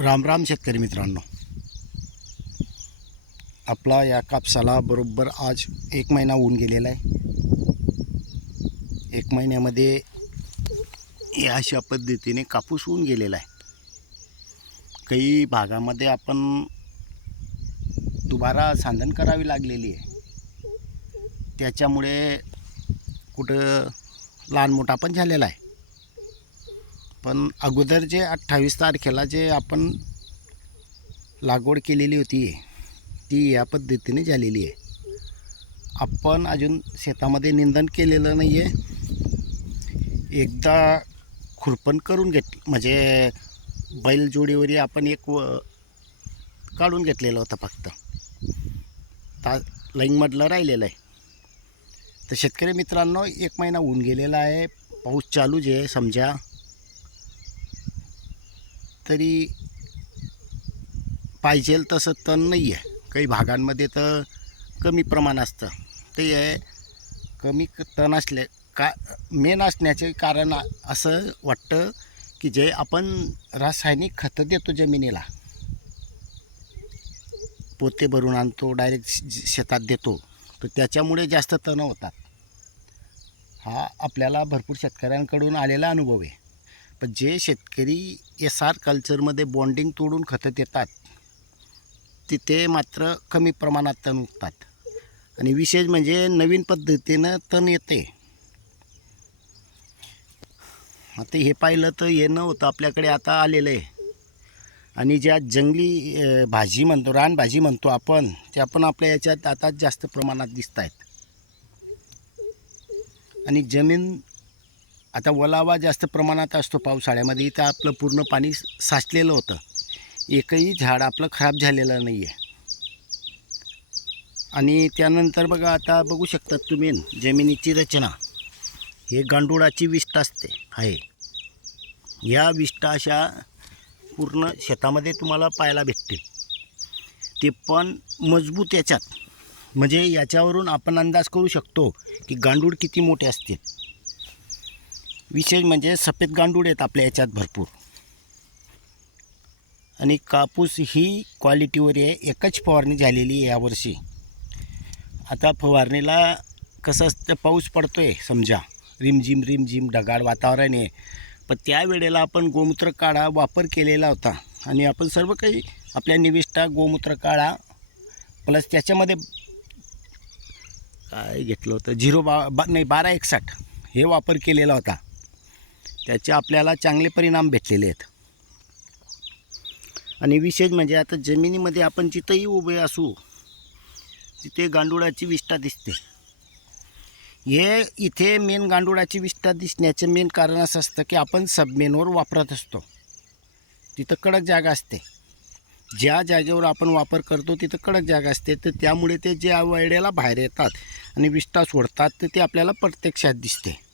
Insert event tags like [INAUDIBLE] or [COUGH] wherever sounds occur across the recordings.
राम राम शेतकरी मित्रांनो. आपला या कापसाला बरोबर आज एक महिना होऊन गेलेला आहे. एक महिन्यामध्ये या अशा पद्धतीने कापूस होऊन गेलेला आहे. काही भागामध्ये आपण दुबारा सांधण करावी लागलेली आहे. त्याच्यामुळे कुठं लहान मोठा पण झालेला आहे. पण अगोदर जे अठ्ठावीस तारखेला जे आपण लागवड केलेली होती ती या पद्धतीने झालेली आहे. आपण अजून शेतामध्ये निंदन केलेलं नाही आहे एकदा खुरपण करून घेत म्हणजे बैलजोडीवरी आपण एक व काढून घेतलेलं होतं फक्त. ता लाईनमधलं राहिलेलं आहे. तर शेतकरी मित्रांनो एक महिना होऊन गेलेला आहे. पाऊस चालूच आहे समजा. तरी पाहिजेल तसं तण नाही आहे काही भागांमध्ये तर कमी प्रमाण असतं. ते आहे कमी क- तण असले का मेन असण्याचे कारण असं वाटतं की जे आपण रासायनिक खतं देतो जमिनीला पोते भरून आणतो डायरेक्ट शेतात देतो तर त्याच्यामुळे जास्त तण होतात. हा आपल्याला भरपूर शेतकऱ्यांकडून आलेला अनुभव आहे. पण जे शेतकरी एस आर कल्चरमध्ये बॉन्डिंग तोडून खतं देतात तिथे मात्र कमी प्रमाणात तण उगतात आणि विशेष म्हणजे नवीन पद्धतीनं तण येते. आता हे पाहिलं तर हे नव्हतं आपल्याकडे आता आलेलं आहे. आणि ज्या जंगली भाजी म्हणतो रानभाजी म्हणतो आपण त्या पण आपल्या याच्यात आता जास्त प्रमाणात दिसत आहेत आणि जमीन आता ओलावा जास्त प्रमाणात असतो पावसाळ्यामध्ये. इथं आपलं पूर्ण पाणी साचलेलं होतं. एकही झाड आपलं खराब झालेलं नाही आहे आणि त्यानंतर बघा आता बघू शकतात तुम्ही जमिनीची रचना. हे गांडुळाची विष्ठा असते आहे. या विष्ठा अशा पूर्ण शेतामध्ये तुम्हाला पाहायला भेटतील. ते पण मजबूत याच्यात. म्हणजे याच्यावरून आपण अंदाज करू शकतो की गांडूळ किती मोठे असतील. विशेष म्हणजे सफेद गांडूळ आहेत आपल्या याच्यात भरपूर. आणि कापूस ही क्वालिटीवर आहे एकच फवारणी झालेली आहे यावर्षी. आता फवारणीला कसं असतं पाऊस पडतो आहे समजा. रिमझिम रिमझिम ढगाळ वातावरण आहे. पण त्यावेळेला आपण गोमूत्र काढा वापर केलेला होता. आणि आपण सर्व काही आपल्या निविष्ठा गोमूत्र काढा प्लस त्याच्यामध्ये काय घेतलं होतं झिरो बा बा नाही बारा एकसाठ हे वापर केलेला होता. त्याचे आपल्याला चांगले परिणाम भेटलेले आहेत. आणि विशेष म्हणजे आता जमिनीमध्ये आपण जिथंही उभे असू तिथे गांडुळाची विष्ठा दिसते. हे इथे मेन गांडुळाची विष्ठा दिसण्याचं मेन कारण असं असतं की आपण सबमेनवर वापरत असतो. तिथं कडक जागा असते. ज्या जागेवर आपण वापर करतो तिथं कडक जागा असते. तर त्यामुळे ते ज्या वेळेला बाहेर येतात आणि विष्ठा सोडतात तर ते आपल्याला प्रत्यक्षात दिसते.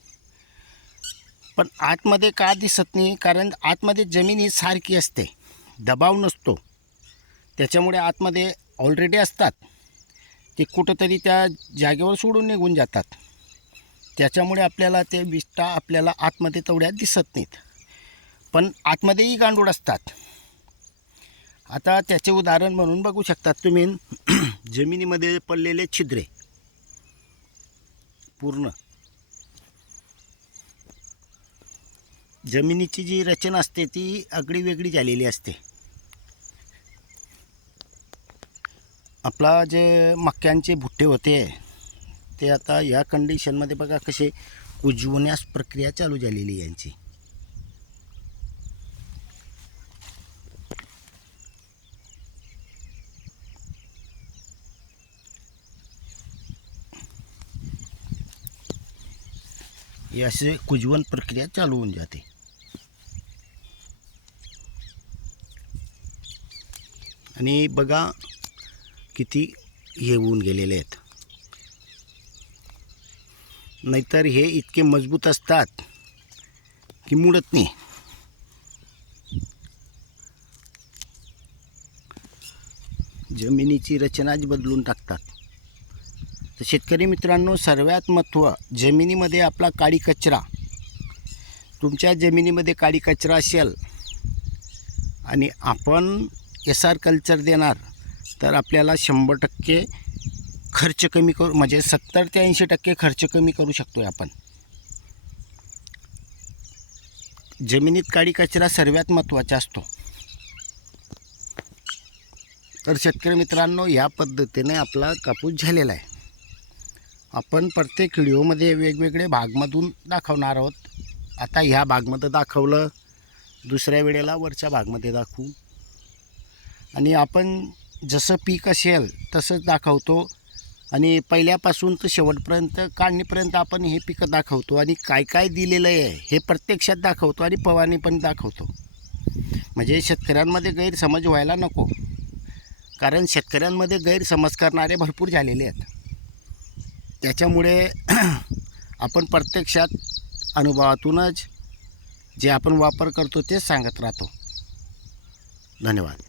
पण आतमध्ये का दिसत नाही? कारण आतमध्ये जमीन ही सारखी असते. दबाव नसतो. त्याच्यामुळे आतमध्ये ऑलरेडी असतात. ते कुठंतरी त्या जागेवर सोडून निघून जातात. त्याच्यामुळे आपल्याला ते विष्ठा आपल्याला आतमध्ये तेवढ्या दिसत नाहीत. पण आतमध्येही गांडूळ असतात. आता त्याचे उदाहरण म्हणून बघू शकतात तुम्ही. [CLEARS THROAT] जमिनीमध्ये पडलेले छिद्रे. पूर्ण. जमिनीची जी रचना असते ती आगळी वेगळी झालेली असते. आपला जे मक्यांचे भुट्टे होते ते आता या कंडिशनमध्ये बघा कसे उजवण्यास प्रक्रिया चालू झालेली आहे यांची. असे कुजवण प्रक्रिया चालू होऊन जाते. आणि बघा किती हे होऊन गेलेले आहेत. नाहीतर हे इतके मजबूत असतात की मुडत नाही. जमिनीची रचनाच बदलून टाकतात. तर शेतकरी मित्रांनो सर्वात महत्त्व जमिनीमध्ये आपला काळी कचरा. तुमच्या जमिनीमध्ये काळी कचरा असेल आणि आपण एस आर कल्चर देणार तर आपल्याला शंभर टक्के खर्च कमी करू म्हणजे सत्तर ते ऐंशी टक्के खर्च कमी करू शकतो आहे आपण. जमिनीत काडी कचरा सर्वात महत्त्वाचा असतो. तर शेतकरी मित्रांनो या पद्धतीने आपला कापूस झालेला आहे. आपण प्रत्येक व्हिडिओमध्ये वेगवेगळे भागमधून दाखवणार आहोत. आता ह्या भागमध्ये दाखवलं दुसऱ्या वेळेला वरच्या भागमध्ये दाखवू. आणि आपण जसं पीक असेल तसंच दाखवतो. आणि पहिल्यापासून तर शेवटपर्यंत काढणीपर्यंत आपण हे पिकं दाखवतो. आणि काय काय दिलेलं आहे हे प्रत्यक्षात दाखवतो आणि पवारणी पण दाखवतो. म्हणजे शेतकऱ्यांमध्ये गैरसमज व्हायला नको. कारण शेतकऱ्यांमध्ये गैरसमज करणारे भरपूर झालेले आहेत. त्याच्यामुळे [CLEARS THROAT] आपण प्रत्यक्षात अनुभवातूनच जे आपण वापर करतो तेच सांगत राहतो. धन्यवाद.